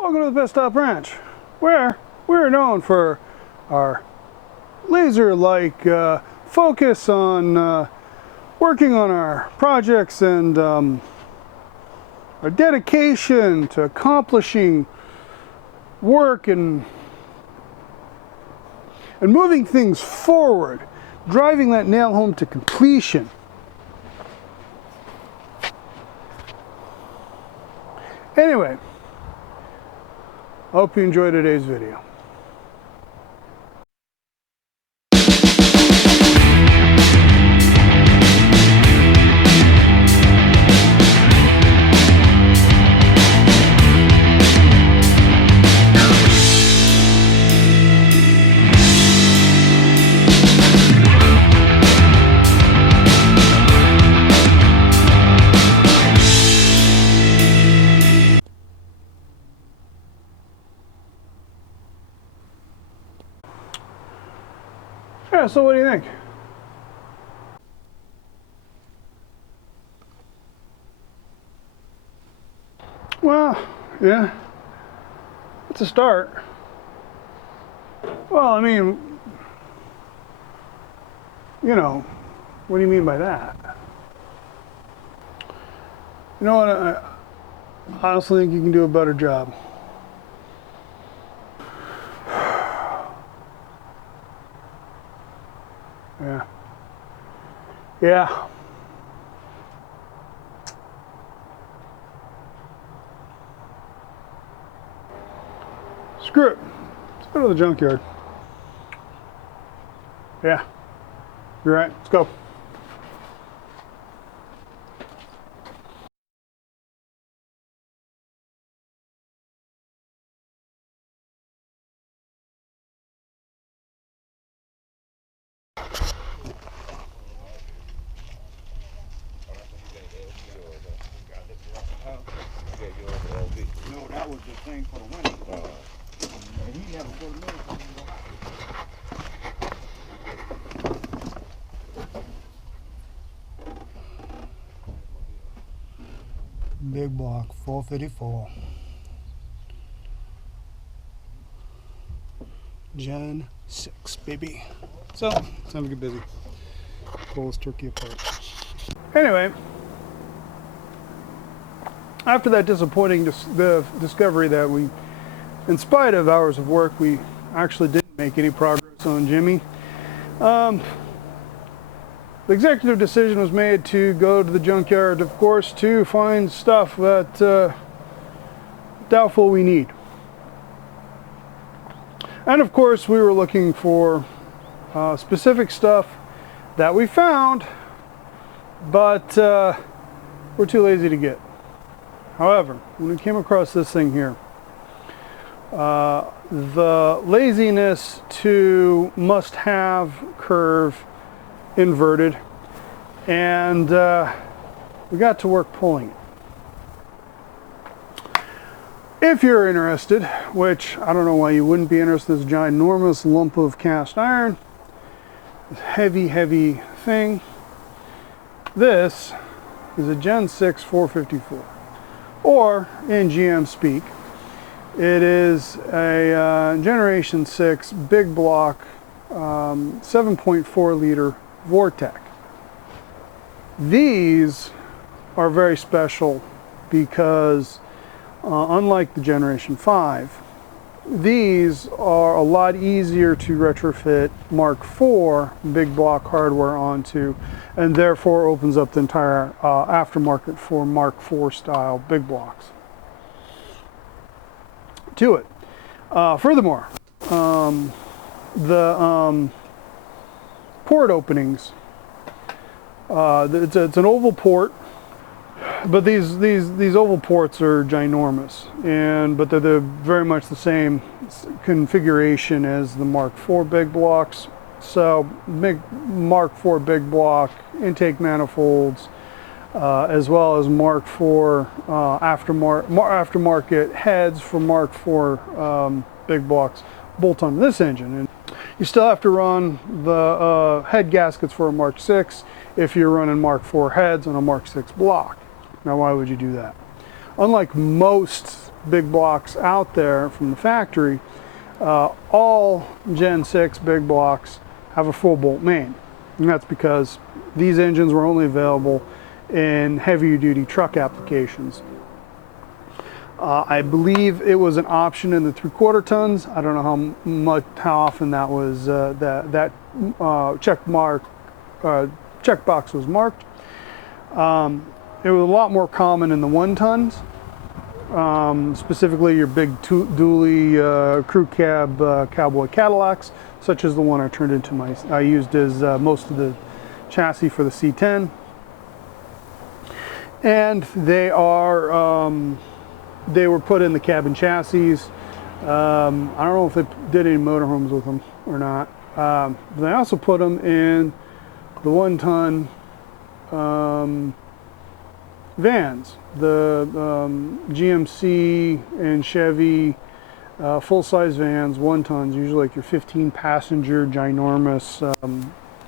Welcome to the Pit Stop Ranch, where we're known for our laser-like focus on working on our projects and our dedication to accomplishing work and moving things forward, driving that nail home to completion. Anyway, I hope you enjoyed today's video. Yeah, so what do you think? Well, yeah, it's a start. Well, I mean, you know, what do you mean by that? You know what, I honestly think you can do a better job. Yeah. Yeah. Screw it. Let's go to the junkyard. Yeah. You're right. Let's go. No, that was the thing for the winter. And he never put a minute on Big block, 454. Gen 6, baby. So, time to get busy. Pull this turkey apart. Anyway, after that disappointing discovery that we, in spite of hours of work, we actually didn't make any progress on Jimmy, the executive decision was made to go to the junkyard, of course, to find stuff that doubtful we need. And of course, we were looking for specific stuff that we found, but we're too lazy to get. However, when we came across this thing here, the laziness to must-have curve inverted, and we got to work pulling it. If you're interested, which I don't know why you wouldn't be interested in this ginormous lump of cast iron, this heavy thing, this is a Gen 6 454. Or, in GM speak, it is a Generation 6 big block 7.4 liter vortec. These are very special because unlike the Generation 5, these are a lot easier to retrofit Mark IV big block hardware onto, and therefore opens up the entire aftermarket for Mark IV style big blocks to it. Furthermore, the port openings, it's an oval port, but these oval ports are ginormous, but they're very much the same configuration as the Mark IV big blocks. So Mark IV big block intake manifolds, as well as Mark IV aftermarket heads for Mark IV big blocks bolt onto this engine. And you still have to run the head gaskets for a Mark VI if you're running Mark IV heads on a Mark VI block. Now, why would you do that? Unlike most big blocks out there from the factory, all Gen 6 big blocks have a full bolt main. And that's because these engines were only available in heavier duty truck applications. I believe it was an option in the 3/4 tons. I don't know how often that was that checkbox was marked. It was a lot more common in the 1 tons, specifically your big dually crew cab cowboy Cadillacs, such as the one I turned into I used as most of the chassis for the C10, and they are. They were put in the cabin chassis. I don't know if they did any motorhomes with them or not. But they also put them in the 1-ton vans. The GMC and Chevy full-size vans, 1 tons, usually like your 15-passenger, ginormous,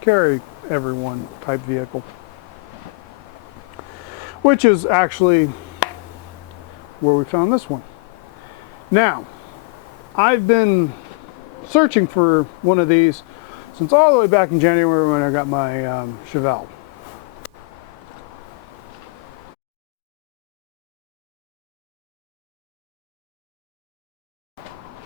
carry everyone type vehicle. Which is actually where we found this one. Now, I've been searching for one of these since all the way back in January when I got my Chevelle.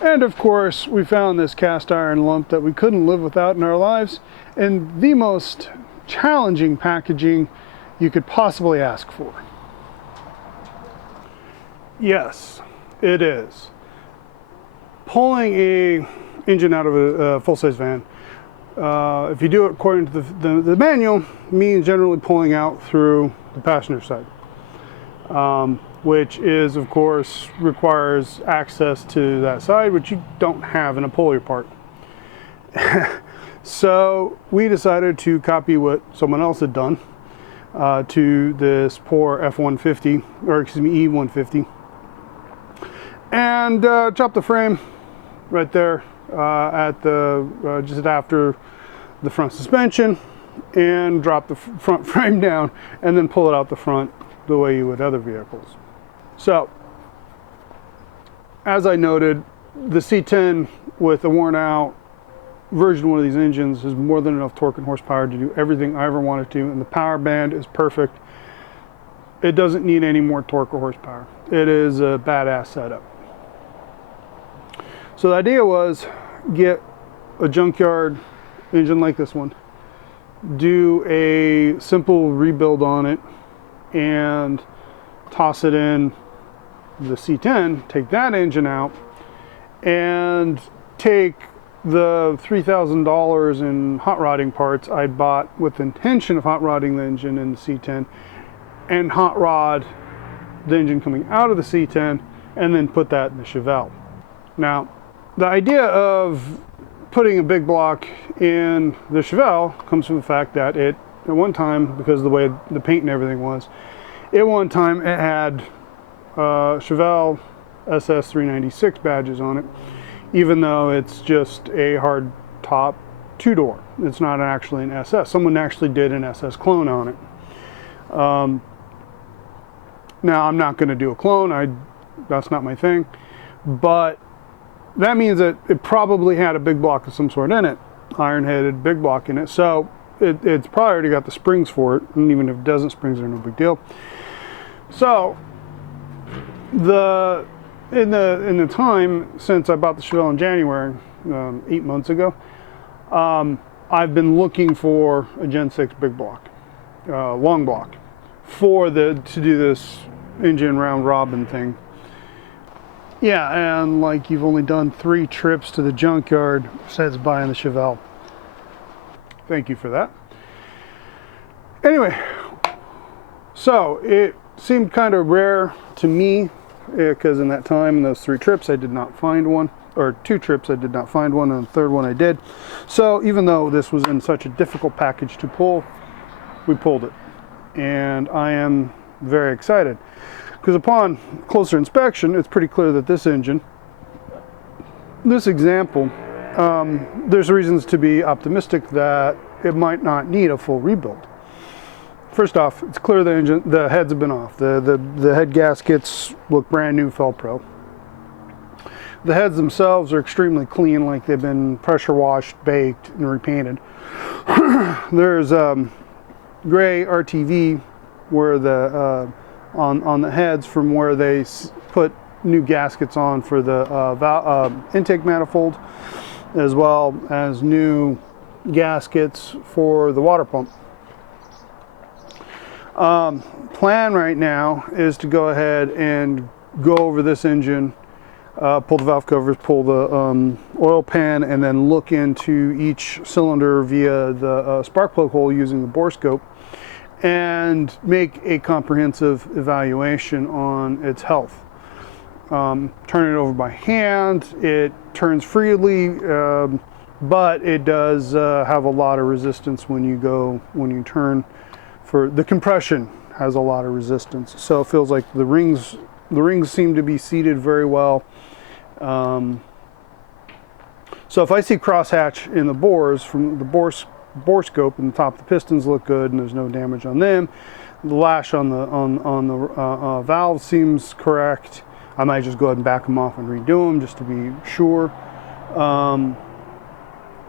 And of course, we found this cast iron lump that we couldn't live without in our lives, and the most challenging packaging you could possibly ask for. Yes, it is. Pulling a engine out of a full-size van, if you do it according to the manual, means generally pulling out through the passenger side, which is, of course, requires access to that side, which you don't have in a pull-your part. So we decided to copy what someone else had done to this poor F-150, or excuse me, E-150. And chop the frame right there at the just after the front suspension, and drop the front frame down, and then pull it out the front the way you would other vehicles. So, as I noted, the C10 with a worn out version 1 of these engines has more than enough torque and horsepower to do everything I ever wanted to, and the power band is perfect. It doesn't need any more torque or horsepower. It is a badass setup. So the idea was get a junkyard engine like this one, do a simple rebuild on it, and toss it in the C10, take that engine out, and take the $3,000 in hot rodding parts I bought with the intention of hot rodding the engine in the C10, and hot rod the engine coming out of the C10, and then put that in the Chevelle. Now, the idea of putting a big block in the Chevelle comes from the fact that it, at one time, because of the way the paint and everything was, at one time it had Chevelle SS 396 badges on it, even though it's just a hard top 2-door. It's not actually an SS. Someone actually did an SS clone on it. Now, I'm not going to do a clone. That's not my thing. But that means that it probably had a big block of some sort in it, iron-headed big block in it. So it's probably already got the springs for it, and even if it doesn't, springs are no big deal. So in the time since I bought the Chevelle in January, 8 months ago, I've been looking for a Gen 6 big block, long block, to do this engine round robin thing. Yeah, and like you've only done 3 trips to the junkyard besides buying the Chevelle. Thank you for that. Anyway, so it seemed kind of rare to me because in that time, in those 3 trips, I did not find one, or 2 trips I did not find one, and the 3rd one I did. So even though this was in such a difficult package to pull, we pulled it. And I am very excited. Because upon closer inspection, it's pretty clear that this engine, this example, there's reasons to be optimistic that it might not need a full rebuild. first off, it's clear the heads have been off. The head gaskets look brand new, Fel-Pro. The heads themselves are extremely clean, like they've been pressure washed, baked, and repainted. There's gray RTV where the on the heads from where they put new gaskets on for the intake manifold, as well as new gaskets for the water pump. Plan right now is to go ahead and go over this engine, pull the valve covers, pull the oil pan, and then look into each cylinder via the spark plug hole using the bore scope, and make a comprehensive evaluation on its health. Turn it over by hand. It turns freely, but it does have a lot of resistance when you turn. For the compression has a lot of resistance, so it feels like the rings seem to be seated very well. So if I see crosshatch in the bores from the bore scope, and the top of the pistons look good and there's no damage on them, the lash on the valve seems correct, I might just go ahead and back them off and redo them just to be sure. All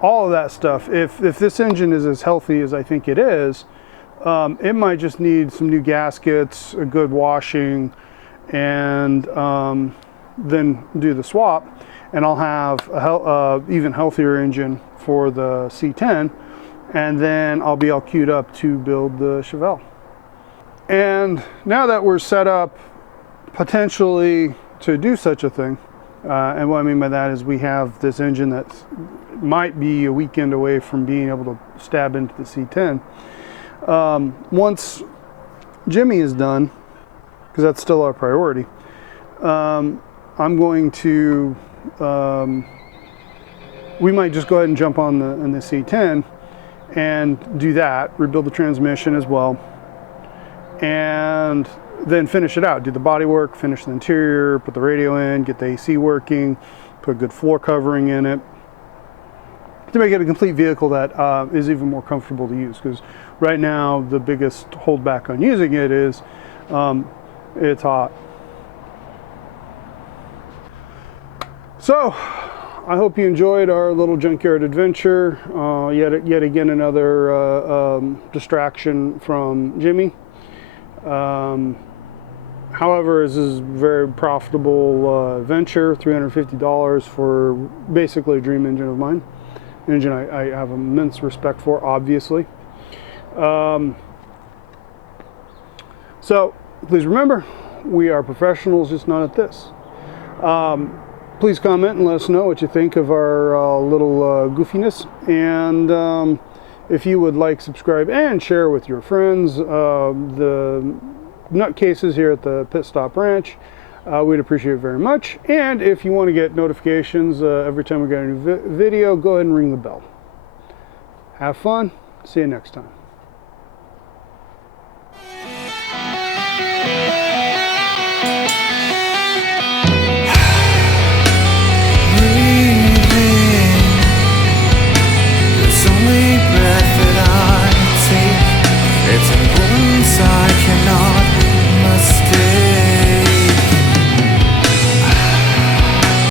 of that stuff, if this engine is as healthy as I think it is, it might just need some new gaskets, a good washing, and then do the swap, and I'll have a even healthier engine for the C10, and then I'll be all queued up to build the Chevelle. And now that we're set up potentially to do such a thing, and what I mean by that is we have this engine that might be a weekend away from being able to stab into the C10. Once Jimmy is done, because that's still our priority, I'm going to, we might just go ahead and jump on the C10 and do that, rebuild the transmission as well, and then finish it out, do the body work, finish the interior, put the radio in, get the AC working, put a good floor covering in it, to make it a complete vehicle that is even more comfortable to use. Because right now the biggest holdback on using it is it's hot. So I hope you enjoyed our little junkyard adventure. Yet again another distraction from Jimmy. However, this is a very profitable venture, $350 for basically a dream engine of mine. An engine I have immense respect for, obviously. So please remember, we are professionals, just not at this. Please comment and let us know what you think of our little goofiness. And if you would like, subscribe, and share with your friends, the nutcases here at the Pit Stop Ranch, we'd appreciate it very much. And if you want to get notifications every time we get a new video, go ahead and ring the bell. Have fun. See you next time. It's importance I cannot